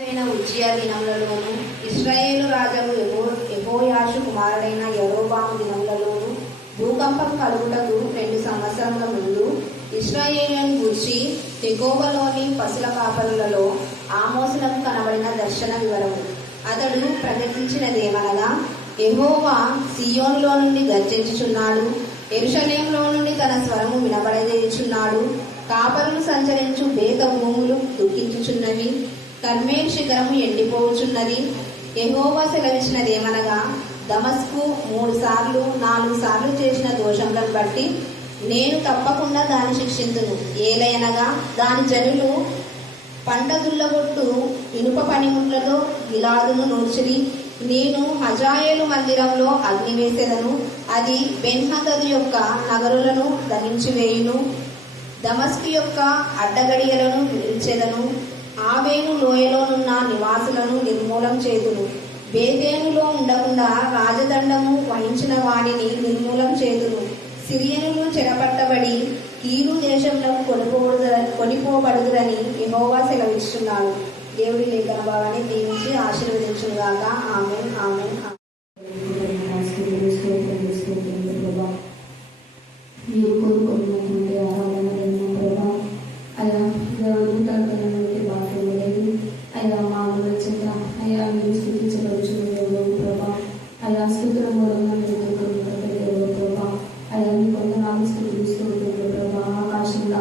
ఉజ్జియా దినములలోను ఇశ్రాయేలు రాజు యెహోయాషు కుమారుడైన యరొబాము దినములలోను భూకంపం కలుగుటకు 2 సంవత్సరముల ముందు ఇశ్రాయేలును గూర్చి తెకోవలోని పశుల కాపరులలో ఆమోసునకు కనబడిన దర్శన వివరము. అతడు ప్రకటించినదేమనగా, యెహోవా సీయోనులో నుండి గర్జించుచున్నాడు, యెరూషలేములో నుండి తన స్వరము వినబడజేయుచున్నాడు. కాపరులు సంచరించు బేత భూములు దుఃఖించుచున్నవి, కర్మేల్ శిఖరము ఎండిపోవుచున్నది. యెహోవా సెలవిచ్చినదేమనగా, దమస్కు 3 సార్లు 4 సార్లు చేసిన దోషములను బట్టి నేను తప్పకుండా దాన్ని శిక్షింతును. ఏలయనగా దాని జనులు పంట దుల్లగొట్టు ఇనుప పనిముట్లతో గిలాదును నూర్చిరి. నేను హజాయేలు మందిరంలో అగ్ని వేసేదను, అది బెన్హదదు యొక్క నగరులను దహించివేయును. దమస్కు యొక్క అడ్డగడియలను విడిచెదను, ఆవేను లోయలోనున్న నివాసులను నిర్మూలం చేదును. బేతేనులో ఉండకుండా రాజదండము వహించిన వారిని నిర్మూలం చేదును. సిరియనులు చెరపట్టబడి కీరు దేశంలో కొనిపోబడుదురని యెహోవా సెలవిస్తున్నాడు. దేవుడి లేఖన భావాన్ని దీవించి ఆశీర్వదించుగాక. ఆమేన్, ఆమేన్. మీరు కోరుకున్నటువంటి ఆరాధనలను ప్రభా అయ్యా దేవుడి భాగ్యం లేదు అయ్యా మా చేత అయ్యా మీరు స్థుతించబడుచున్న ప్రభా అయ్యా స్థుతుల మూలంగా మీరు దేవుడు ప్రభా అయ్యా మీ కొందనాలు స్థుతిస్తూ ప్రభా ఆకాశంలో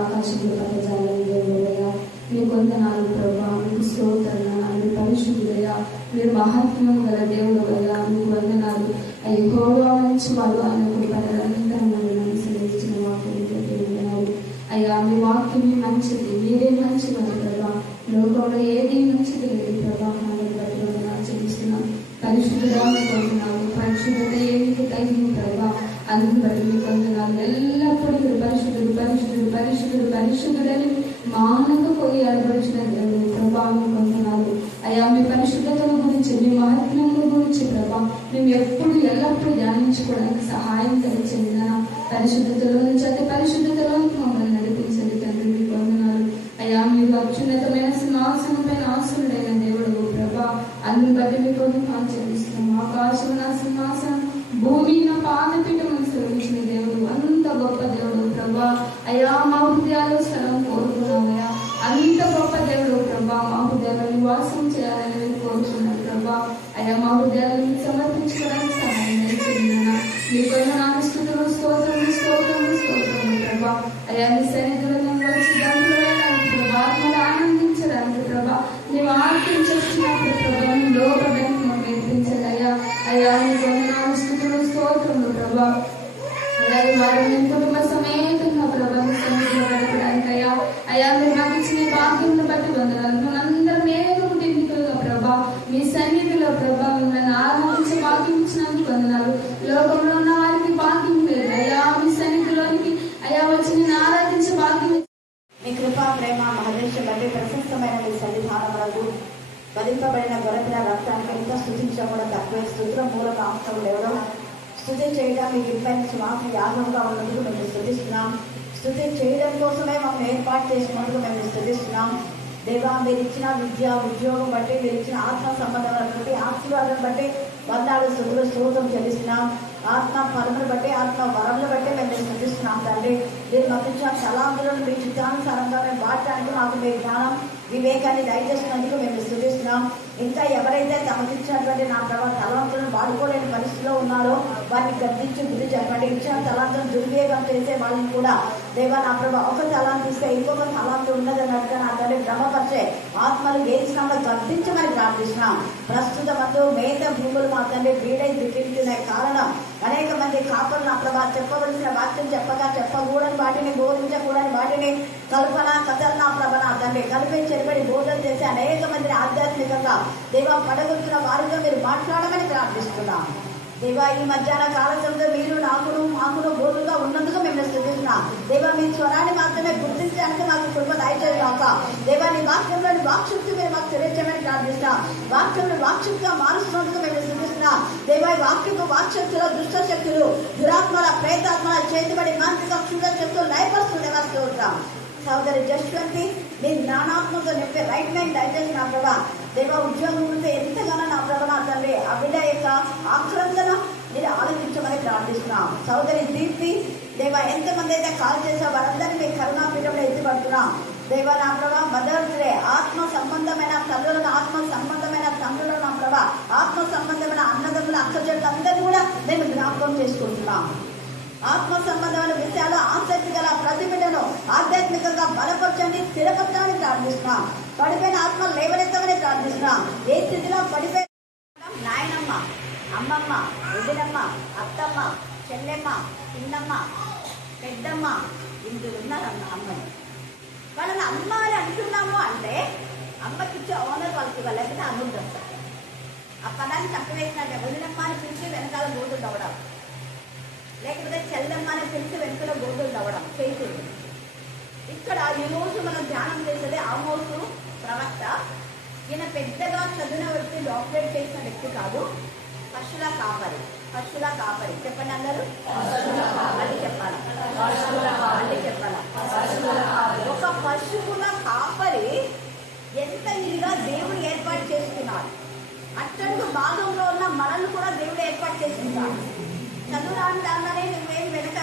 పదజాలని దేవుడు అయ్యా మీ కొందనాలు ప్రభా మీకు స్తోత్రాలు పరిశుద్ధులయ్యా మీరు మహాత్మ్యం గల దేవుడు అయ్యా మీకు వందనాలు యెహోవా మంచివాడు ఆయనకు అయ్యా మీ వాక్యమే మంచిది, మీరే మంచివాడు ప్రభా. లోకంలో ఏది మంచిది లేదు ప్రభా. చెల్లిస్తున్నాం పరిశుద్ధుడా కొంటున్నాము, పరిశుద్ధత ఏమిటి తగిన ప్రభా. అందుకు బట్టి మీ కొంటున్నాను ఎల్లప్పుడూ మీరు పరిశుద్ధుడు పరిశుద్ధుడు పరిశుద్ధుడు పరిశుద్ధుడని మానకపోయి అడబడిచిన దేవుడు ప్రభా. మీ కొంటున్నాను అయ్యా మీ పరిశుద్ధతల గురించి మీ మహాత్మ్యముల గురించి ప్రభా మేము ఎప్పుడు ఎల్లప్పుడూ ధ్యానించుకోవడానికి సహాయం కలిగించండి. పరిశుద్ధతలో నుంచి అతి పరిశుద్ధతలోనికి మమ్మల్ని నడిపించండి తండ్రి. మీకు వందనాలు అయ్యా మీరు అత్యున్నతమైన సింహాసనం పైన ఆసనుడైన దేవుడు ప్రభా. అందుని బట్టి మీకు చెల్లిస్తున్నాం. ఆకాశం నా సింహాసనం, భూమి నా పాదపీఠం శ్రమించిన దేవుడు, అంత గొప్ప దేవుడు ప్రభా. అయ్యా మా హృదయాలు స్థలం కోరుకున్నామయ్యా, అంత గొప్ప దేవుడు ప్రభా. మా హృదయాలు నివాసం చేయాలని మేము కోరుకున్నాం ప్రభా. అయ్యా మా హృదయాలను సమర్పించుకోవడానికి సహాయం చేస్తున్నా. మీకు నాకు స్థుతులు స్తోత్రములు స్తోత్రములు స్తోత్రములు ప్రభా. అయ్యా మీ సన్నిధిలో వచ్చి ప్రభా ఆనందించడానికి ప్రభా మేము ఆనందించేస్తున్నప్పుడు ప్రభా లోపడానికి మాకు నేర్పించాలి అయ్యా. అయ్యా మీకు నాకు స్థుతులు స్తోత్రములు ప్రభా. అలాగే వారు మీ కుటుంబ సమేతంగా ప్రభా మీ సన్నిధిలో గడపడానికి అయ్యా. అయ్యా మీరు మాకు ఇచ్చిన భాగ్యం బట్టి వందనాలు. మనందరం ఏకముగా ప్రభా మీ సన్నిధిలో ప్రభా మిమ్మల్ని ఆరాధించే భాగ్యం ఇచ్చినందుకు వందనాలు. లోకంలో ఉన్న వారికి భాగ్యం లేదు అయ్యా, మీ సన్నిధిలోనికి అయ్యా వచ్చి నేను ఆరాధించే భాగ్యం. మీ కృపా ప్రేమ మహదేశం బట్టి ప్రశస్తమైన మీ సన్నిధానములకు బలింపబడిన గొర్రెల రక్తానికి ఇంకా స్థుతించడం కూడా తక్కువే. స్థుతుల మూలక అంశం ఎవరో స్థుతి చేయడం మీకు ఇబ్బంది స్వామి యాగంగా ఉన్నందుకు మేము స్థుతిస్తున్నాం. స్థుతి చేయడం కోసమే మమ్మల్ని ఏర్పాటు చేసినందుకు మేము స్థుతిస్తున్నాం. దేవా మీరు ఇచ్చిన విద్య ఉద్యోగం బట్టి, మీరు ఇచ్చిన ఆత్మ సంబంధాలను బట్టి, ఆశీర్వాదం బట్టి వందనాలు స్థుతులు స్తోత్రం చెల్లిస్తున్నాం. ఆత్మ ఫలమును బట్టి, ఆత్మ వరములు బట్టి మేము స్థుతిస్తున్నాం తండ్రి. మీరు మాకు ఇచ్చిన తలాంతులను మీ చిత్తానుసారంగా మేము వాడటానికి మాకు మీ జ్ఞానం వివేకాన్ని దయచేసినందుకు మేము స్థుతిస్తున్నాం. ఇంకా ఎవరైతే తమకిచ్చినటువంటి నా ప్రభావ తలాంతులను వాడుకోలేని పరిస్థితిలో ఉన్నారో వారిని గర్తించి బుద్ధి చెప్పండి. ఇచ్చిన తలాంతులను దుర్వినియోగం చేసే వాళ్ళని కూడా దేవా నా ప్రభావ ఒక తలాంతి ఇస్తే ఇంకొక తలాంతి ఉన్నదన్నట్టుగా నా తల్లి భ్రమపరిచే ఆత్మలు వేసినామో గర్తించమని ప్రార్థిస్తున్నాం. ప్రస్తుత మందు మేత భూములు మా తండ్రి వీడై దుఃఖించిన కారణం అనేక మంది కాపులు నా ప్రభావ చెప్పవలసిన వాక్యం చెప్పకూడని వాటిని బోధించకూడని వాటిని కల్పన కథలు నా ప్రభ నా తండ్రి కలిపి చెరబడి బోధన చేసి అనేక మందిని ఆధ్యాత్మికంగా దేవా పడగొచ్చిన వారితో మీరు మాట్లాడమని ప్రార్థిస్తున్నాం. దేవా ఈ మధ్యాహ్న కాలంలో మీరు మాకును బోధుగా ఉన్నందుకు మేము స్థుతిస్తున్నాం. దేవా మీ స్వరాన్ని మాత్రమే గుర్తించడానికి మాకు కృప దయచేయగాక. దేవా నీ వాక్యంలోని వాక్శక్తి మీరు మాకు తెలియచేయమని ప్రార్థిస్తున్నాం. వాక్యంలో వాక్శక్తిగా మారుస్తున్నందుకు మేము స్థుతిస్తున్నాం. దేవా ఈ వాక్యపు వాక్శక్తిలో దుష్ట శక్తులు, దురాత్మల, ప్రేతాత్మల చేతిబడి మానసిక క్షుద్ర శక్తులు లయపరుస్తుండేవా స్తోత్రం. సోదరి జస్వంతి మీ జ్ఞానాత్మతో నింపే రైట్ మైండ్ దయచేసి నా ప్రభా దేవ ఉద్యోగం ఉంటే ఎంతగానో నా ప్రభు నా తండ్రి ఆ బిడ్డ యొక్క ఆక్రందన మీరు ఆలోచించమని ప్రార్థిస్తున్నాం. సోదరి దీప్తి దేవ ఎంతమంది అయితే కాల్ చేసా వారందరినీ మీ కరుణాపీఠంలో ఎత్తిపడుతున్నాం. దేవ నా ప్రభా మదర్స్ డే ఆత్మ సంబంధమైన తల్లులను, ఆత్మ సంబంధమైన తండ్రులను, నా ప్రభా ఆత్మ సంబంధమైన అన్నదమ్ముల అక్కచెల్లెలందరినీ కూడా మేము జ్ఞాపకం చేసుకుంటున్నాం. ఆత్మ సంబంధమైన విషయాలు ఆసక్తి గల ప్రతి బిడ్డను ఆధ్యాత్మికంగా బలపరచండి, స్థిరపరచమని ప్రార్థిస్తున్నాం. పడిపోయిన ఆత్మ లేవనెత్తమని ప్రార్థిస్తున్నాం. ఏ స్థితిలో పడిపోయిన నాయనమ్మ, అమ్మమ్మ, వదినమ్మ, అత్తమ్మ, చెల్లెమ్మ, చిన్నమ్మ, పెద్దమ్మ ఇందులున్నారన్న అమ్మని వాళ్ళని అమ్మ అని అంటున్నాము అంటే అమ్మకిచ్చే ఓనర్ వాళ్ళకి ఇవ్వలేకపోతే అనుంటాం. ఆ పదాన్ని తక్కువేసినట్టే వదినమ్మ అని పిలిచి వెనకాల గోతులు తవ్వడం, లేకపోతే చెల్లెమ్మ అని పిలిచి వెనకాల గోతులు తవ్వడం చేస్తుంది. ఇక్కడ ఈరోజు మనం ధ్యానం చేసేది ఆమోసు ప్రవక్త. ఈయన పెద్దగా చదివిన వ్యక్తి, డాక్టరేట్ చేసిన వ్యక్తి కాదు. పశువుల కాపరి, పశువుల కాపరి చెప్పండి అందరూ. మళ్ళీ చెప్పాలా, మళ్ళీ చెప్పాలా. ఒక పశువుల కాపరి ఎంత ఇదిగా దేవుడు ఏర్పాటు చేసుకున్నాడు. అట్టడుగు భాగంలో ఉన్న మనల్ని కూడా దేవుడు ఏర్పాటు చేసుకున్నాడు. చదువురాని దానిలోనే నువ్వేం వెనక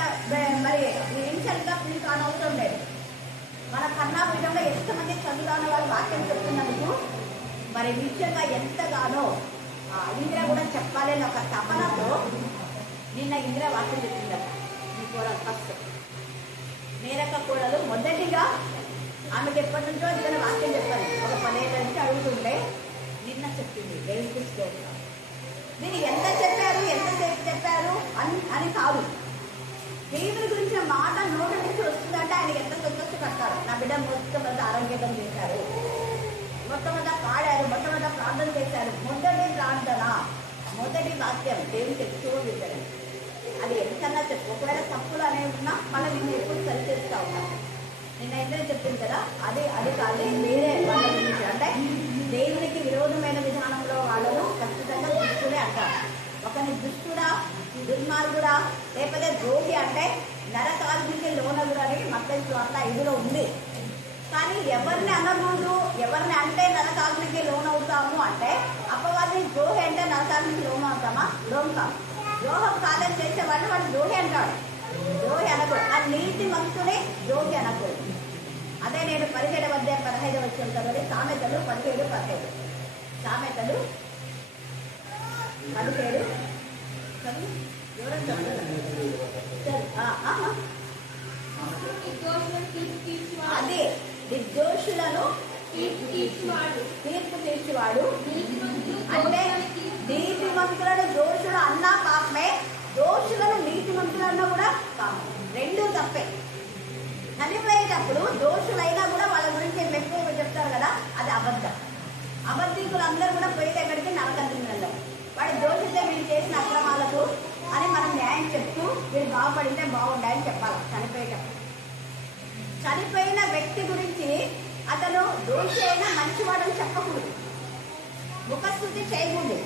మరి ఏం చదువుతా ఫీల్ కానవసరం లేదు. మన కర్ణాపీఠంలో ఎంతమంది చదువురాని వాళ్ళు వాక్యం చెప్తున్నందుకు మరి నిత్యంగా ఎంతగానో ఇందిర కూడా చెప్పాలి అని ఒక తపనతో నిన్న ఇందిర వాక్యం చెప్పిందట. మీ కోడలు ఫస్ట్ మేరక్క కోడలు మొదటిగా ఆమెకు ఎప్పటి నుంచో ఇక్కడ వాక్యం చెప్పాలి. ఒక 10 ఏళ్ళ నుంచి అడుగుతుంటే నిన్న చెప్పింది దేవుడికి స్తోత్రం. దీన్ని ఎంత చెప్పారు, ఎంతసేపు చెప్పారు అని కాదు, దేవుని గురించిన మాట నోటి నుంచి వస్తుందంటే ఆయన ఎంత సంతోషం కట్టారు. నా బిడ్డ మొట్టమొదటి ఆరోగ్యం చేశారు, మొట్టమొదట పాడారు, మొట్టమొదట ప్రార్థన చేశారు. మొదటి ప్రార్థన, మొదటి వాక్యం దేవునికి ఎక్కువ విద్యారు. అది ఎంతన్నా చెప్పు. ఒకవేళ తప్పులు అనేవి ఉన్నా మళ్ళీ నిన్ను ఎప్పుడు సరి చేస్తూ ఉంటాను. నిన్న ఎంత చెప్పింది కదా, అది కాదు వేరే వాళ్ళ గురించి. అంటే దేవునికి విరోధమైన విధానంలో వాళ్ళను ఖచ్చితంగా దుష్టుడే అంటారు. ఒకరిని దుష్టుడా, దుర్మార్గుడా, లేకపోతే ద్రోహి అంటే నరకాగ్నికి లోనగుడు అని మత్తయి సువార్త 5లో ఉంది. కానీ ఎవరిని అనకూడదు, ఎవరిని అంటే నరకాగ్నికి లోనవుతాము అంటే అపవాదిని ద్రోహి అంటే నరకాగ్నికి లోన్ అవుతామా? లోన్ కాదు. ద్రోహం కాదని చేసేవాడిని వాడు ద్రోహి అంటాడు. ద్రోహి అనకూడదు. ఆ నీతి మంతునే ద్రోహి అనకూడదు. అదే నేను 17వ అధ్యాయం 15 వచ్చిన తర్వాత సామెతలు 17:15 సామెతలు 17 ఎవరైనా అదే నిర్దోషులను తీర్పు తీర్చువాడు. అంటే నీతిమంతులను దోషులు అన్నా పాపమే, దోషులను నీతిమంతులన్నా కూడా పాపం. రెండూ తప్పే. చనిపోయేటప్పుడు దోషులైనా కూడా వాళ్ళ గురించి ఎక్కువ చెప్తారు కదా, అది అబద్ధం. అబద్ధికులు అందరూ కూడా పోయేది ఎక్కడికి? నరకంలో. వాడు దోషితే వీళ్ళు చేసిన అక్రమాలకు అని మనం న్యాయం చెప్తూ వీళ్ళు బాగుపడితే బాగుండాలని చెప్పాలి. చనిపోయిన వ్యక్తి గురించి అతను దోషి అయినా మంచివాడని చెప్పకూడదు, ముఖస్థుతి చేయకూడదు.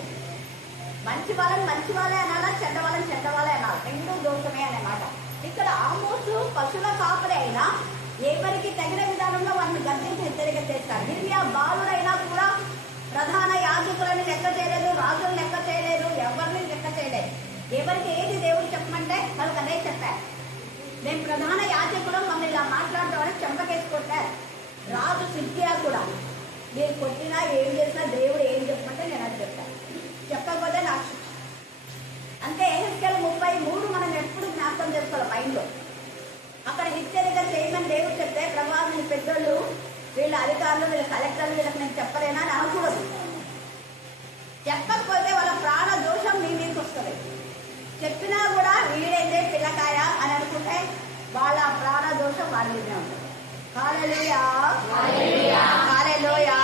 మంచి వాళ్ళని మంచి వాళ్ళే అనాలా, చెడ్డవాళ్ళని చెడ్డవాళ్ళే అనాలి. రెండూ దోషమే అన్నమాట. ఇక్కడ ఆమోసు పశువుల కాపరి అయినా ఎవరికి తగిన విధానంలో వాళ్ళని గర్జించి హెచ్చరిక చేస్తారు. గిర్మియా బాలుడైనా కూడా ప్రధాన యాజకులని లెక్క చేయలేదు, రాజులను లెక్క చేయలేదు, ఎవరిని లెక్క చేయలేదు. ఎవరికి ఏది దేవుడు చెప్పమంటే వాళ్ళకి అదే చెప్పారు. నేను ప్రధాన యాజకులు మమ్మల్ని ఇలా మాట్లాడతామని చెంపకేసుకొట్టారు. రాజు సిద్ధియా కూడా మీరు కొట్టినా ఏం చేసినా దేవుడు ఏం చెప్పమంటే నేను అది చెప్తాను, చెప్పకపోతే నాకు. అంటే ఎహెజ్కేలు 33 మనం ఎప్పుడు జ్ఞాపకం చేసుకోవాలి మైండ్లో. అక్కడ హెచ్చరిక చేయమని దేవుడు చెప్తే ప్రభావం నేను పెద్దోళ్ళు, వీళ్ళ అధికారులు, వీళ్ళ కలెక్టర్లు, వీళ్ళకి నేను చెప్పలేనా అని అనకూడదు. చెప్పకపోతే వాళ్ళ ప్రాణ దోషం మీ మీదకి వస్తుంది. చెప్పినా కూడా వీడైతే పిల్లకాయ అని అనుకుంటే వాళ్ళ ప్రాణ దోషం వాళ్ళ మీదే ఉంటుంది. హల్లెలూయా, హల్లెలూయా.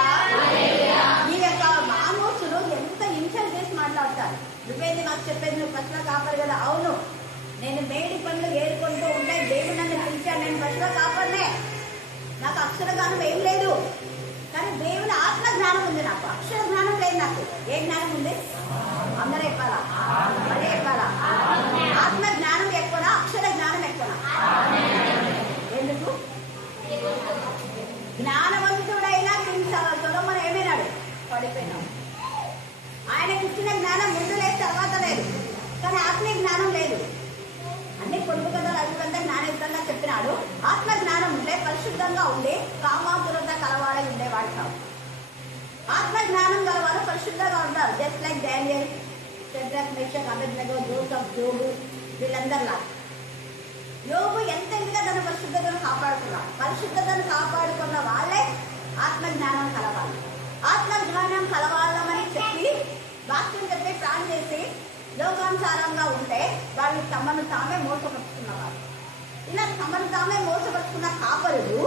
ఈ యొక్క ఆమోసును ఎంత ఇన్సల్ట్ చేసి మాట్లాడతారు. నువ్వేది నాకు చెప్పేది, నువ్వు పశువుల కాపరి కదా. అవును, నేను మేడి పనులు ఏరుకుంటూ ఉంటే దేవుడు నన్ను పిలిచాను, నేను పశువుల కాపరినే. నాకు అక్షర జ్ఞానం ఏం లేదు, కానీ దేవుని ఆత్మ జ్ఞానం ఉంది. నాకు అక్షర జ్ఞానం లేదు. నాకు ఏ జ్ఞానం ఉంది? అందరూ చెప్పాలా? అదే చెప్పాలా? ఆత్మ జ్ఞానం ఎక్కువనా, అక్షర జ్ఞానం ఎక్కువనా? ఎందుకు? జ్ఞానవంతుడైనా సొలొమోను ఏమైనాడు? పరిశుద్ధంగా ఉండి కామాతురత కలవాడై ఉండేవాడు కాదు. ఆత్మ జ్ఞానం గలవారు పరిశుద్ధంగా ఉంటారు. Just like Daniel, Shadrach, Meshach, Abednego, Joseph, యోబు, వీళ్ళందరిలా. యోబు ఎంత ఇంటిగా తన పరిశుద్ధతను కాపాడుకున్నాడు. పరిశుద్ధతను కాపాడుకున్న వాళ్ళే ఆత్మ జ్ఞానం కలవాలి. ఆత్మ జ్ఞానం కలవాలమని చెప్పి వాక్యం చెప్పి ప్రాణం చేసి లోకానుసారంగా ఉంటే వాళ్ళు తమను తామే మోసపరుచుకున్నవారు. ఇలా తమను తామే మోసపరుచుకున్న కాపరులు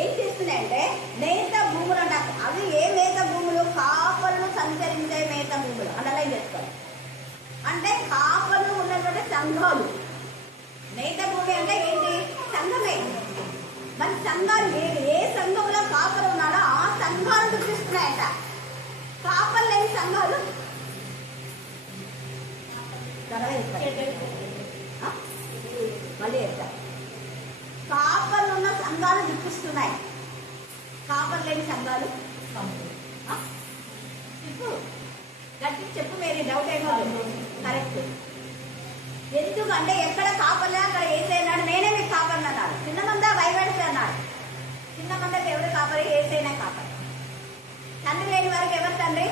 ఏం చేస్తున్నాయంటే మేత భూములు అంటారు. అవి ఏ మేత భూములు? కాపరులు సంచరించే మేత భూములు. అండర్లైన్ చేసుకోవాలి. అంటే కాపరులు ఉన్నటువంటి సంఘాలు. మేత భూమి అంటే ఏంటి? సంఘమే. మరి సంఘాలు ఏ సంఘంలో కాపరు ఉన్నాడో ఆ సంఘాలు చూపిస్తున్నాయట. కాపరు లేని సంఘాలు మళ్ళీ చెప్తారు. కాపర్లు ఉన్న సంఘాలు చూపిస్తున్నాయి, కాపర్ లేని సంఘాలు చెప్పు, గట్టి చెప్పు. మీరు డౌట్ ఏమో కరెక్ట్. ఎందుకంటే ఎక్కడ కాపర్లే అక్కడ ఏసైనాడు. నేనే మీకు కాపర్ని అన్నాడు. చిన్న మంద భయపెడితే అన్నాడు. చిన్న మందకి ఎవరు కాపరి? ఏసైనా కాపరి. తండ్రి లేని వారికి ఎవరు తండ్రి?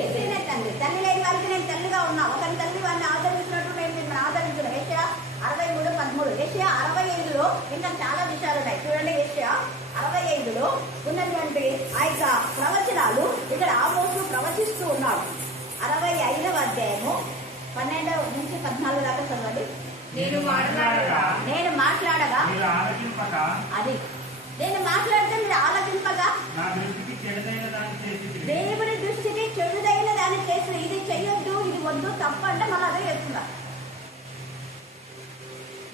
ఏసైనా తండ్రి. తల్లి లేని వారికి నేను తల్లిగా ఉన్నా. ఒకరి తల్లి వారిని ఆదరించినట్టు నేను మిమ్మల్ని ఆదరించిన. ఏషియా 63:13. ఏషియా 65లో ఇంకా చాలా విషయాలు ఉన్నాయి చూడండి. ఏషియా 65లో ఉన్నటువంటి ఆ యొక్క ప్రవచనాలు ఇక్కడ ఆమోసు ప్రవచిస్తూ ఉన్నాడు. 65వ అధ్యాయము 12-14 దాకా చదవండి. నేను మాట్లాడగా అది నేను మాట్లాడితే మీరు ఆలోచింపగా దేవుని దృష్టికి చెడుదైన దాన్ని చేసిన. ఇది చెయ్యొద్దు, ఇది వద్దు, తప్పు అంటే మళ్ళీ అదే చేస్తున్నారు.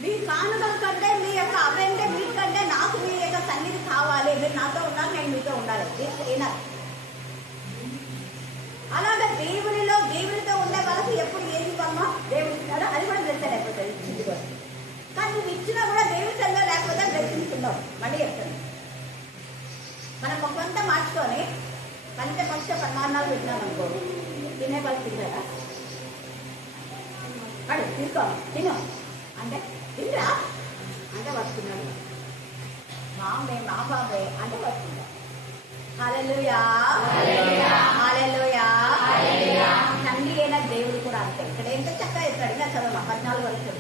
మీ కానుకల కంటే మీ యొక్క అవంటే మీకంటే నాకు మీ యొక్క సన్నిధి కావాలి. మీరు నాతో ఉన్నారు, నేను మీతో ఉండాలి. అలాగే దేవునితో ఉండే వాళ్ళకి ఎప్పుడు ఏది ఇవ్వమ్మా దేవుడు ఇస్తున్నాడో అది కూడా దర్శనం అయిపోతుంది. ఇచ్చింది కూడా. కానీ నువ్వు ఇచ్చినా కూడా దేవుడి సంగా లేకపోతే దర్శించుకున్నావు. మళ్ళీ చెప్తాను. మనం కొంత మార్చుకొని పంచపక్ష పరిమాణాలు పెట్టినాం అనుకో, తినే వాళ్ళు తిన్నారా? వాడు తీసుకో తిను అంటే తింటా అంటే వస్తున్నాడు. మా బాబే అంటే వస్తున్నాడు. హల్లెలూయా, హల్లెలూయా. తండ్రి అయిన దేవుడు కూడా అంతే. ఇక్కడ ఎంత చక్కగా ఇస్తాడు. ఇంకా చదవ 14 వరకు.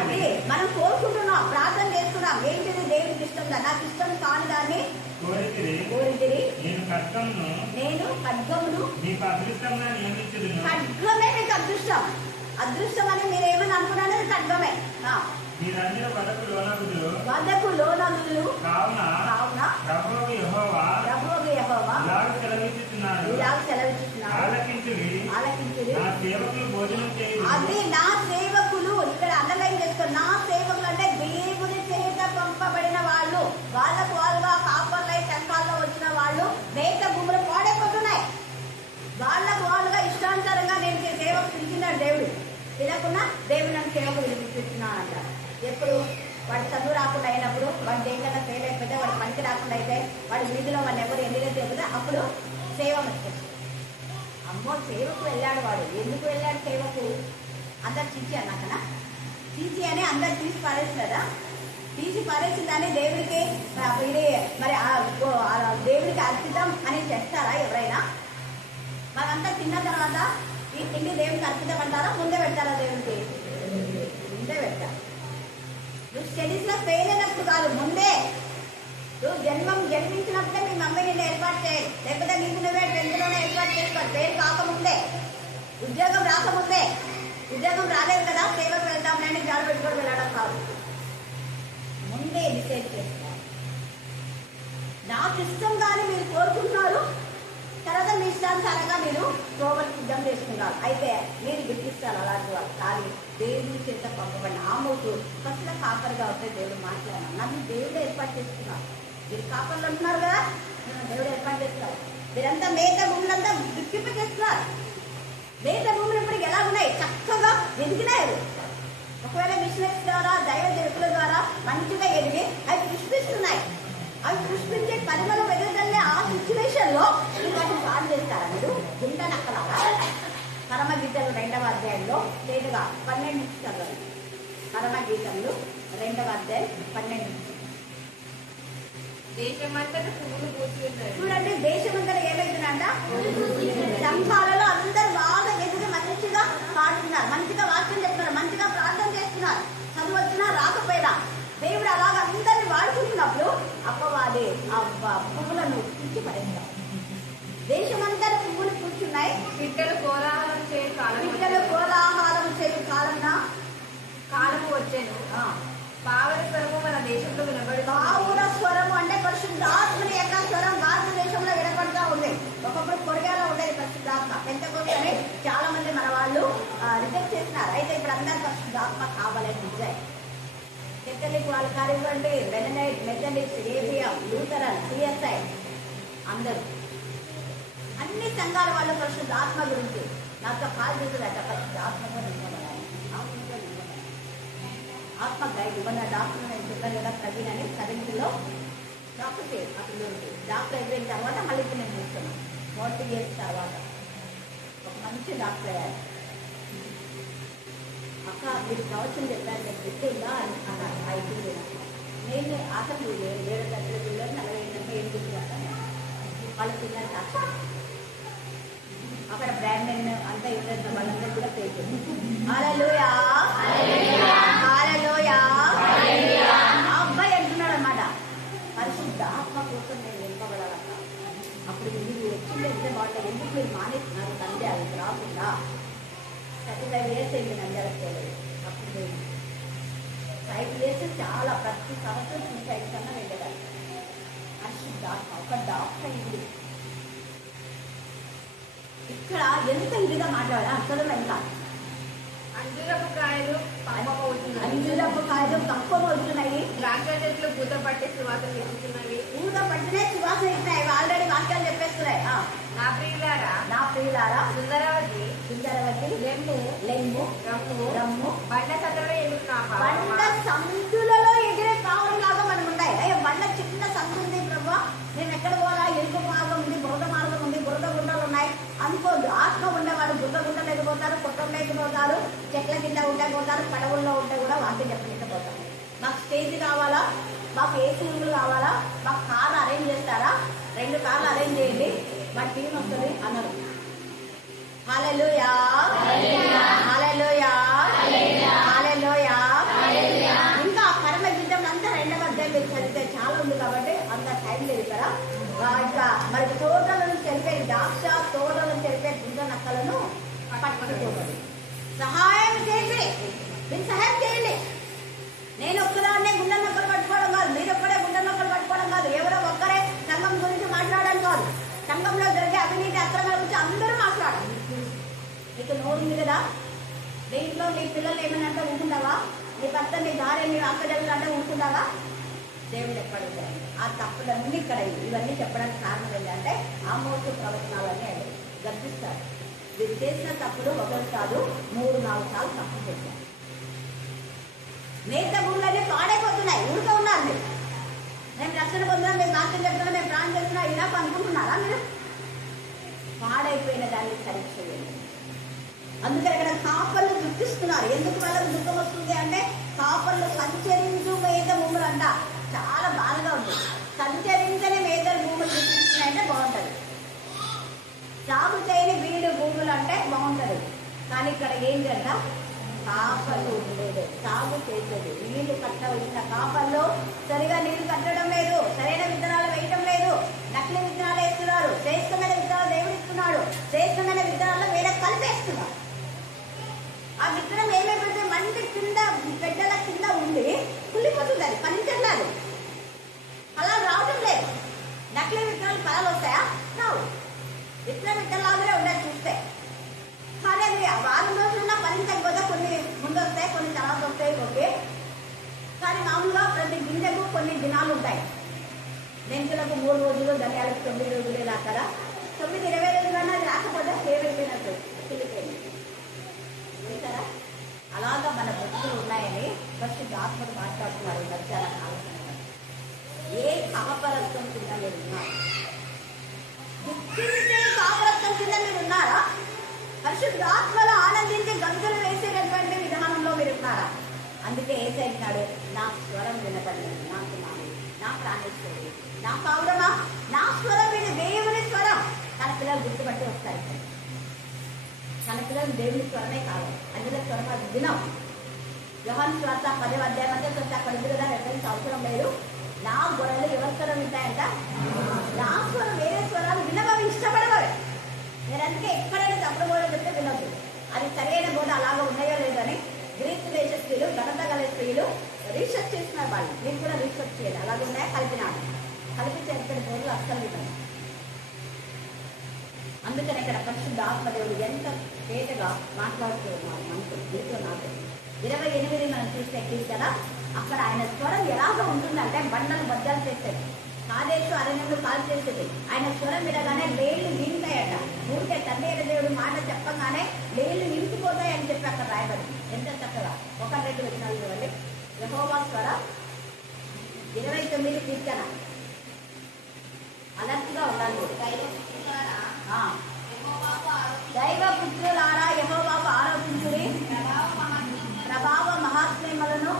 అదే మనం కోరుకుంటున్నాం, ప్రార్థన చేస్తున్నాం. ఏంటిది? దేవుడికి ఇష్టం. నాకు ఇష్టం కాని దాన్ని కోరితిరి. నేను ఖడ్గమును. ఖడ్గమే మీకు అదృష్టం. అదృష్టం అని మీరు ఏమని అనుకున్నారో ఖడ్గమే. వదకు లోనగులు కావున ప్రభువు యెహోవా అది నా సేవకులు. ఇక్కడ అండర్లైన్ చేసుకోండి. నా సేవకులు అంటే దేవుని చేత పంపబడిన వాళ్ళు. వాళ్ళకు వాళ్ళుగా కాపర్లై టెంకాల్లో వచ్చిన వాళ్ళు మేత భూములు పాడైపోతున్నాయి. వాళ్ళకు వాళ్ళుగా ఇష్టానుసారంగా నేను సేవకు పిలిచినాడు దేవుడు. పిలకుండా దేవుడు నన్ను సేవకు పిలిపిస్తున్నా అంటారు. ఎప్పుడు వాడి చదువు రాకుండా అయినప్పుడు, వాడి దేనికన్నా ఫెయిల్ అయిపోతే, వాడి పనికి రాకుండా అయితే, వాడి వీధిలో వాడిని ఎవరు ఎన్నికైతే అయిపోతే అప్పుడు సేవ వచ్చేస్తుంది. అమ్మో సేవకు వెళ్ళాడు వాడు. ఎందుకు వెళ్ళాడు సేవకు? అందరు చీచి అన్నాకనా? చీచి అని అందరు తీసి పారేస్తారా? తీసి పారేసిన దాన్ని దేవుడికి ఇది మరి దేవుడికి అర్పితం అని చెప్తారా ఎవరైనా? మనంతా తిన్న తర్వాత ఈ తిండి దేవుడికి అర్పితం అంటారా? ముందే పెడతారా? దేవుడికి ముందే పెడతారు. నువ్వు స్టడీస్ లో ఫెయిల్ అయినప్పుడు కాదు, ముందే. నువ్వు జన్మించినప్పుడే మీ మమ్మీ నిన్ను ఏర్పాటు చేయాలి. లేకపోతే నీకు నువ్వే 10th లోనే ఏర్పాటు చేసుకోవాలి. పేరు కాకముందే, ఉద్యోగం రాకముందే. ఉద్యోగం రాలేదు కదా సేవకు వెళ్తాం నేను జాబ్ పెట్టుకొని వెళ్ళడం కాదు. ముందే డిసైడ్ చేసుకోవాలి. నాకు ఇష్టం కానీ మీరు కోరుకుంటున్నారు, తర్వాత మీ ఇష్టానుసారంగా మీరు ప్రోగ్రాం సిద్ధం చేసుకున్నారు. అయితే మీరు గుర్తిస్తారు అలాంటి వాళ్ళు. కానీ దేవుడి చేత పంపబడిన ఆమోసు ఫస్ట్ కాపరిగా వస్తే దేవుడు మాట్లాడాను. నన్ను దేవుడు ఏర్పాటు చేసుకున్నారు. మీరు కాపర్లు అంటున్నారు కదా, దేవుడు ఏర్పాటు చేస్తున్నారు. మీరంతా మేత భూములంతా దుఃఖింపచేస్తున్నారు. మేత భూములు ఇప్పుడు ఎలా ఉన్నాయి? చక్కగా ఎదిగినాయి. ఒకవేళ మిషనరీస్ ద్వారా, దైవ జరుపుల ద్వారా మంచిగా ఎదిగి అవి పుష్పిస్తున్నాయి. అవి పుష్పించే పరిమళం ఎదుగుదలే. ఆ సిచ్యువేషన్ లో వాటిని పాడు చేస్తారా మీరు? గుంట నక్కలాగా. పరమగీతలు 2వ అధ్యాయంలో లేదుగా 12 చదవండి. పరమగీతలు 2వ అధ్యాయం 12. దేశమంతటా పువ్వులు పూస్తున్నాయి. చూడండి, దేశమంతా ఏమైతుందంట? సంఘాలలో అందరూ బాగా ఎదుగు మంచిగా పాడుతున్నారు, మంచిగా వాక్యం చెప్తున్నారు, మంచిగా ప్రార్థన చేస్తున్నారు, చదువు వచ్చినా రాకపోయినా దేవుడు అలాగ అందరిని వాడుకుంటున్నప్పుడు అప్పవాది ఆ పువ్వులను పిచ్చి పడేస్తారు. దేశమంతా పువ్వులు కూర్చున్నాయి. పిట్టలు కోలాహలం చేయు కాలం పిట్టలు కోలాహలం చేయు కాలము వచ్చాను. పావుల స్వరము మన దేశంలో వినబడి పావుల స్వరము అంటే పరిశుద్ధాత్మని యొక్క స్వరం భారతదేశంలో వినపడుతూ ఉంది. ఒకప్పుడు కొరగాలో ఉండేది పరిశుద్ధాత్మ. పెంతకోస్తు అని చాలా మంది మన వాళ్ళు రిజెక్ట్ చేసినారు. అయితే ఇప్పుడు అందరు పరిశుద్ధాత్మ కావాలని నిజాయి. కెథలిక్ వాళ్ళు కానివ్వండి, Mennonite, Methodist, ABM, Lutheran, CSI అందరూ అన్ని సంఘాల వాళ్ళు పరిశుద్ధాత్మ గురించి నాతో కాల్ చేసేదట. పరిశుద్ధాత్మగా ఆత్మ గైడ్ ఇవ్వన్న డాక్టర్ నేను చెప్పాను కదా, ప్రవీణ్ అని 7th డాక్టర్ అప్పుడు డాక్టర్ అయిపోయిన తర్వాత మళ్ళీ ఇప్పుడు నేను చూస్తున్నాను 40 years తర్వాత ఒక మంచి డాక్టర్ అయ్యారు. అక్క మీరు ప్రవచనం చెప్పారు, నేను గుర్తుందా అని అన్నారు. 5 నేను అసలు 7 గంటల పిల్లలు 48 గంటలు వాళ్ళ పిల్లలు సాక్షి అక్కడ బ్రాండెన్ అంతా ఇవ్వలేదు, వాళ్ళందరూ కూడా పే చేసి హల్లెలూయా హల్లెలూయా ఆ అబ్బాయి అంటున్నాడు అన్నమాట, పరిశుద్ధ ఆత్మ కోసం నేను నింపబడాలన్న. అప్పుడు మీరు వచ్చింది ఎంత బాగుంటుంది, ఎందుకు మీరు మానేస్తున్నారు నంద్యాల రాకుండా? 35 years అయింది నంద్యాల చేయలేదు. అప్పుడు నేను 5 years చాలా ప్రతి సంవత్సరం 5 కన్నా వెళ్ళేదాన్ని. పరిశుద్ధ ఆత్మ ఒక డాక్టర్ ఇది ఇక్కడ ఎంత ఇదిగా మాట్లాడా అసలు ఎంత అంజూరపు కాయలు పంపబోతున్నాయి. అంజూరపు కాయలు పంపబోతున్నాయి. ద్రాక్ష చెట్లు పూత పట్టి సువాసన ఇస్తున్నాయి. పూత పట్టినే సువాసన ఇస్తున్నాయి. ఆల్రెడీ వాక్యాలు చెప్పేస్తున్నాయి. నా ప్రియులారా సుందరవతి లెమ్ము రమ్ము బండ సందులో బండ సందులలో ఎగిరే పావులాగా మనం ఉన్నాయి. అయ్యో బండ చిన్న సందు ఉంది ప్రభు, నేను ఎక్కడ పోవాలా? ఎరుపు మార్గం ఉంది, బురద మార్గం ఉంది, బురద గుండలు ఉన్నాయి అనుకోద్దు. ఆత్మ ఉండేవాడు బురద గుండలు లేకపోతారు, కుట్రం లేకపోతారు, చెట్ల కింద ఉంటే పోతారు, పడవుల్లో ఉంటే కూడా వాక్యం చెప్పలేకపోతారు. మాకు స్టేజ్ కావాలా, మాకు ఏసీ రూములు కావాలా, మాకు కార్లు అరేంజ్ చేస్తారా? 2 కార్లు అరేంజ్ చేయండి, మా టీం వస్తుంది అన్నారు. హల్లెలూయా హల్లెలూయా హల్లెలూయా. ఇంకా కర్మ యుద్ధం అంతా 2వ అధ్యాయం చదివితే చాలా ఉంది కాబట్టి అంత టైం లేదు కదా. ఇంకా మరి తోటలను తెలిపే ద్రాక్ష తోటలను తెలిపే గుండ నక్కలను పట్టుకోవాలి. సహాయం చేయండి, మీరు సహాయం చేయండి. నేను ఒక్కదాన్నే గుండె నక్కలు పట్టుకోవడం కాదు, మీరు ఒక్కడే గుండె నక్కలు పట్టుకోవడం కాదు, ఎవరో ఒక్కరే సంఘం గురించి మాట్లాడడం కాదు. సంఘంలో జరిగే అవినీతి అక్రమాల గురించి అందరూ మాట్లాడాలి. నీకు నోరు ఉంది కదా, దీంట్లో నీ పిల్లలు ఏమైనా అంటే ఊరుకుంటావా? నీ భర్త నీ భార్య నీ అక్కడలు అంటే ఊరుకుంటావా? దేవుడు ఎక్కడ ఆ తప్పులన్నీ ఇక్కడ ఇవన్నీ చెప్పడానికి కారణం ఏంటంటే ఆమోసు ప్రవచనాలన్నీ గర్భిస్తారు. వీరు చేసిన తప్పులు ఒకరు కాదు 3-4 సార్లు తప్పు చేశారు. నేత భూములన్నీ పాడైపోతున్నాయి. ఊరికే ఉన్నారు మీరు, మేము రక్షణ పొందుతున్నాం, మేము వాక్యం చెప్తున్నాం, మేము ప్రాణం చేస్తున్నాం, ఇలా అనుకుంటున్నారా? మీరు పాడైపోయిన దాన్ని సరిగ్గా చేయండి. అందుకని ఇక్కడ కాపర్లు దుఃఖిస్తున్నారు. ఎందుకు వాళ్ళకు దుఃఖం వస్తుంది అంటే కాపర్లు సంచరించు మేత భూములు అంట. చాలా బాధగా ఉంది. సంచరించని మేత భూములు చూపించినాయంటే బాగుంటుంది, సాగు చేయని వీడు భూములు అంటే బాగుంటుంది. కానీ ఇక్కడ ఏంటంట, కాపర్లు ఉండేది, సాగు చేసేది, నీళ్లు కట్టవలసిన కాపర్లు సరిగా నీళ్లు కట్టడం లేదు, సరైన విత్తనాలు వేయటం లేదు, నకిలీ విత్తనాలు వేస్తున్నారు, శ్రేష్టమైన విత్తనాలు దేవుడు ఇస్తున్నాడు, శ్రేష్టమైన విత్తనాలు వేరే కలిపేస్తున్నారు. ఆ విత్తనం ఏమైపోతే మంచి కింద పెద్దల కింద ఉండి కుళ్ళిపోతుంది, అది పనిచెల్లాలి. అలా రావటం లేదు. నకిలీ విత్తనాలు ఫలాలు వస్తాయా? రావు. విత్తనం విత్తనాలుగా ఉండాలి చూస్తే. కానీ అవి వారం రోజులున్నా ఫలించకపోతే కొన్ని ముందు వస్తాయి, కొన్ని తర్వాత వస్తాయి. ఓకే, కానీ మామూలుగా ప్రతి గింజకు కొన్ని దినాలు ఉంటాయి. మెంతులకు 3 రోజులు, ధనియాలకు 9 రోజులే రాకరా. 9-20 రోజులన్నా అది రాకపోతే ఏమైపోయినట్టు వెళ్ళిపోయింది. చూసారా? అలాగా మన బతుకులు ఉన్నాయని పరిశుద్ధ ఆత్మలు మాట్లాడుతున్నారు. మధ్యాహ్న ఆలోచన ఏ కాపరత్వం కింద మీరు ఉన్నారు? దుఃఖించే కాపరత్వం కింద మీరు ఉన్నారా? పరిశుద్ధ ఆత్మలో ఆనందించి గంతులు వేసేటటువంటి విధానంలో మీరు ఉన్నారా? అందుకే ఏసైనాడు, నా దేవుని స్వరమే కాదు, అందులో స్వరం అది వినం. యోహాను సువార్త 10వ అధ్యాయం అంటే కొంత అక్కడ ఉంది కదా, రెఫరెన్స్ అవసరం లేదు. నా గొర్రెలు ఎవరి స్వరం వింటాయంట? నా స్వరం, వేరే స్వరాలు వినవవి ఇష్టపడవాలి. నేను అందుకే ఎక్కడైనా తప్పుడు బోధ చెప్తే వినొద్దు. అది సరైన బోధ అలాగా ఉన్నాయో లేదని గ్రీక్ దేశ స్త్రీలు, ఘనత గల స్త్రీలు రీసెర్చ్ చేస్తున్నారు. వాళ్ళు మీరు కూడా రీసెర్చ్ చేయాలి. అలాగే ఉన్నాయా? కలిపినాడు, కలిపి చేసిన బోధలు అస్సలు వినదు. అందుకని ఇక్కడ పరిశుద్ధ ఆత్మదేవుడు ఎంత తేటగా మాట్లాడుతూ ఉన్నారు మనతో, మీతో నాతో. 28 మనం చూస్తే కీర్తన, అక్కడ ఆయన స్వరం ఎలాగ ఉంటుందంటే బండలు బద్దలు చేసేది, కాదేశు అరణ్యంలో కాల్ చేసేది. ఆయన స్వరం వినగానే లేళ్లు నింటాయట. ఊరికే తండ్రి అయిన దేవుడు మాట చెప్పగానే లేళ్లు నింపిపోతాయి అని చెప్పి అక్కడ రాయబడి ఎంత చక్కగా 1-2 వచనాలు చూడండి. యెహోవా స్వరం 29 కీర్తన. అలర్ట్గా ఉండాలి. దైవ పుత్రులారా యెహోవాకు ఆరోపించుడి, ప్రభావ మహాత్మ్యములను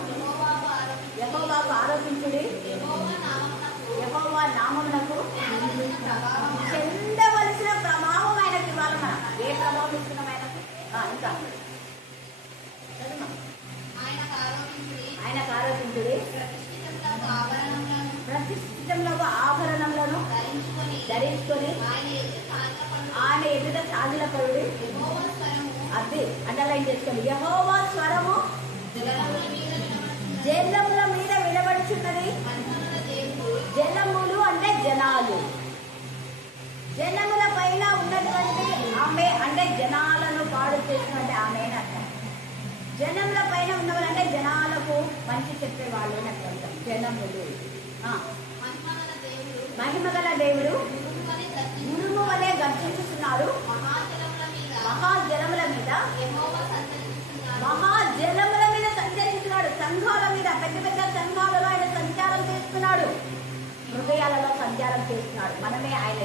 యెహోవాకు ఆరోపించుడి, యెహోవా నామమునకు చెందవలసిన ప్రభావం ఆయనకి ఇవ్వాలి. మనం ఏ ప్రభావం ఇస్తున్నాం ఆయనకు? ఇంకా ఆయనకు ఆరోపించుడి, ప్రతిష్ఠితంలో ఆభరణంలోను ధరించుకొని ఆయన ఎదుట సాగిలపరుడి. అది అండర్లైన్ చేసుకోండి. యెహోవా స్వరము జలముల మీద వినబడుచున్నది. జలములు అంటే జనాలు, జనముల పైన ఉన్నటువంటి ఆమె అంటే జనాలను పాడు చేసినట్టు ఆమె అని అర్థం. జనముల పైన ఉన్నవారంటే జనాలకు మంచి చెప్పేవాళ్ళు అని అర్థం. జనములు మహిమగల దేవుడు ఉరుము వలె గర్జించుతున్నాడు. మహాజలముల మీద సంచరిస్తున్నాడు. సంఘాల మీద, పెద్ద పెద్ద సంఘాలలో ఆయన సంచారం చేస్తున్నాడు. హృదయాలలో సంచారం చేస్తున్నాడు. మనమే ఆయన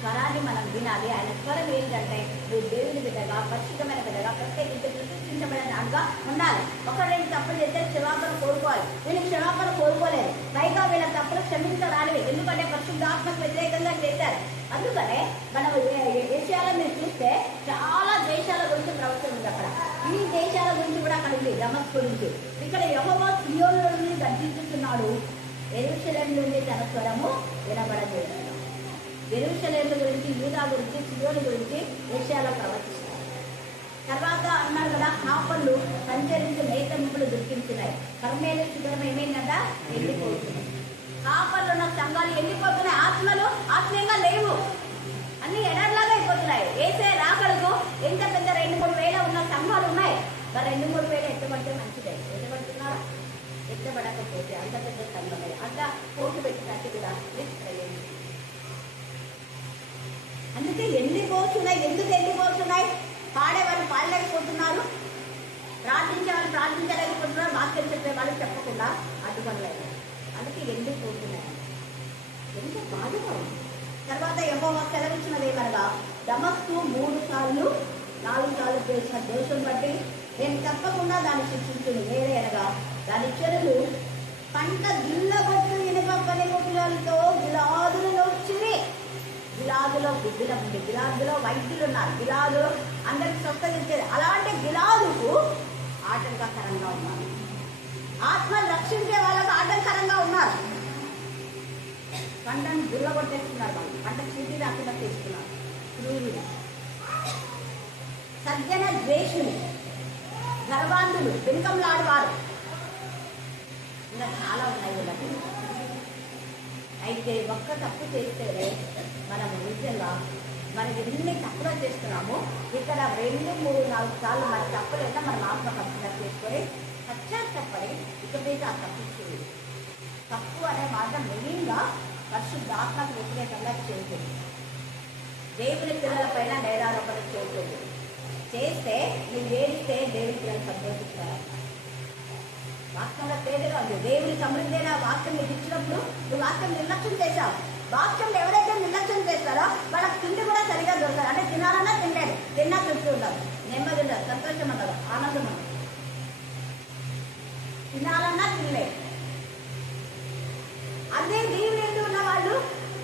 స్వరాన్ని మనం వినాలి. ఆయన స్వరం ఏంటంటే నువ్వు దేవుని బిడ్డగా, పరిశుద్ధమైన బిడ్డగా, ప్రత్యేకించి ప్రతిష్ఠించబడిన దానిగా ఉండాలి. 1-2 తప్పులు చేస్తే క్షమాపణ కోరుకోవాలి. వీళ్ళు క్షమాపణ కోరుకోలేదు, పైగా వీళ్ళ తప్పులు క్షమించరానివి. ఎందుకంటే పరిశుద్ధాత్మకు వ్యతిరేకంగా చేశారు. అందుకనే మనం ఏషియాలో మీరు చూస్తే చాలా దేశాల గురించి ప్రవచనం ఉంది. అక్కడ ఈ దేశాల గురించి కూడా అక్కడ ఉంది, దమస్కు గురించి. ఇక్కడ యెహోవా సియోను నుండి గర్జించుతున్నాడు, యెరూషలేము నుండి తన స్వరము వినబడజేస్తున్నాడు. యెరూషలేము గురించి, యూదా గురించి, సియోను గురించి ఏషియాలో ప్రవచిస్తారు. తర్వాత అన్నారు కదా, కాపళ్ళు సంచరించే మేకములు దుఃఖించినాయి. కర్మేలు శిఖరం ఏమైందంట? ఎండిపోతున్నాయి. కాపళ్ళు ఉన్న సంఘాలు ఎండిపోతున్నాయి. ఆత్మలు ఆత్మీయంగా లేవు, అన్ని ఎడర్లాగా అయిపోతున్నాయి. ఏసే రాకడకు ఎంత పెద్ద 2-3 వేల ఉన్న సంఘాలు ఉన్నాయి. 2-3 వేల ఎత్తబడితే మంచిదే. ఎత్తబడుతున్నారా? ఎత్తబడకపోతే అంత పెద్ద సంఘమే అంత కోర్టు పెట్టినట్టు కూడా అయ్యింది. అందుకే ఎండిపోతున్నాయి. ఎందుకు ఎండిపోతున్నాయి? పాడేవాళ్ళు పాడలేకపోతున్నారు, ప్రార్థించే వాళ్ళు ప్రార్థించలేకపోతున్నారు, వాక్యం చెప్పే వాళ్ళు చెప్పకుండా అడ్డుపడలేదు. అందుకే ఎండిపోతున్నాయి. ఎంత బాధగా ఉంది. తర్వాత యెహోవా సెలవిచ్చినది ఏమనగా, దమస్కు 3 సార్లు 4 సార్లు చేసిన దోషం బట్టి నేను తప్పకుండా దాన్ని శిక్షించును. వేరే అనగా దాని చెరువులు పంట గిల్లగొట్టు ఇనుప పనిముట్లతో గిలాదులలో వచ్చింది. గిలాదులో బుద్ధులు ఉంది, గిలాదులో వైద్యులు ఉన్నారు, గిలాదు అందరికి స్వస్థత ఇచ్చేది. అలాంటి గిలాదుకు ఆటంకకరంగా ఉన్నారు. ఆత్మను రక్షించే వాళ్ళకు ఆటంకరంగా ఉన్నారు. పంటను గుల్లగొట్టేస్తున్నారు. వాళ్ళు పంట చీటీ రాకుండా చేస్తున్నారు. క్రూరులు, సజ్జన ద్వేషులు, గర్వాంధులు, వెనుకంలాడవారు, ఇంకా చాలా ఉన్నాయి వీళ్ళకి. అయితే ఒక్క తప్పు చేస్తేనే మనము నిజంగా మనకి ఎన్ని తప్పులు చేస్తున్నామో ఇక్కడ 2, 3, 4 సార్లు మన తప్పులైనా మనం ఆత్మకర్షణ చేసుకొని పశ్చాత్తపడి ఇక మీద ఆ తప్పు చేయాలి. తప్పు అనే మాట మెయిన్గా పరిశుద్ధాత్మకు వ్యతిరేకంగా చేయకూడదు. దేవుని పిల్లలపైన నేరారోపణ చేయకూడదు. చేస్తే నువ్వు ఏడిస్తే దేవుని పిల్లలు సంతోషిస్తారు. వాక్యంలో తేదగా ఉంది. దేవుని సమృద్ధైన వాక్యం మీకు ఇచ్చినప్పుడు నువ్వు వాక్యం నిర్లక్ష్యం చేశావు. వాక్యం ఎవరైతే నిర్లక్ష్యం చేస్తారో వాళ్ళకి తిండి కూడా సరిగా దొరకదు. అంటే తినాలన్నా తినలేదు, తిన్నా తృప్తి ఉండదు, నెమ్మది ఉండదు, సంతోషం ఉండదు, ఆనందం ఉండదు. తినాలన్నా తినలేదు. అదే దేవుని ఎందు ఉన్న వాళ్ళు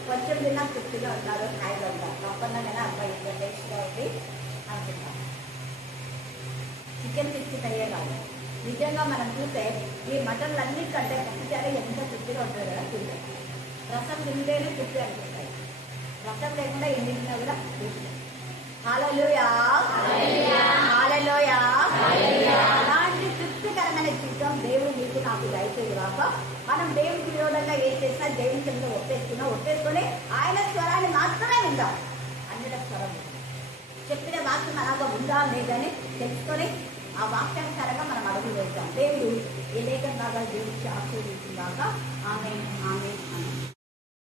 కొంచెం తిన్నా తృప్తిగా ఉంటారు, హాయిగా ఉంటారు. తప్పకుండా అబ్బాయి టేస్ట్గా ఉంది, అనుకుంటాం. చికెన్ 65 కాదు. నిజంగా మనం చూస్తే ఈ మటన్లు అన్నిటికంటే పచ్చిచారే ఎంత తృప్తిగా ఉంటుంది కదా తింటే. రసం తింటేనే తృప్తి అనిపిస్తాయి. రసం లేకుండా ఎన్ని తిన్నా కూడా తృప్తి. హల్లెలూయా, హల్లెలూయా. అలాంటి తృప్తికరమైన జీవితం దేవుడు మీకు నాకు దయచేది కాక మనం దేవుడికి విరోధంగా ఏం చేసినా దేవుని కింద ఒట్టేసుకొని ఆయన స్వరాన్ని మాత్రమే విందాం. అన్నిటి స్వరం చెప్పిన వాక్యం అలాగా ఉందా లేదని తెలుసుకొని ఆ వాక్యానుసారంగా మనం అడుగులు వేస్తాం. దేవుడు ఏ లేఖ భాగాలు దేవుడికి ఆశీర్వదించిందాక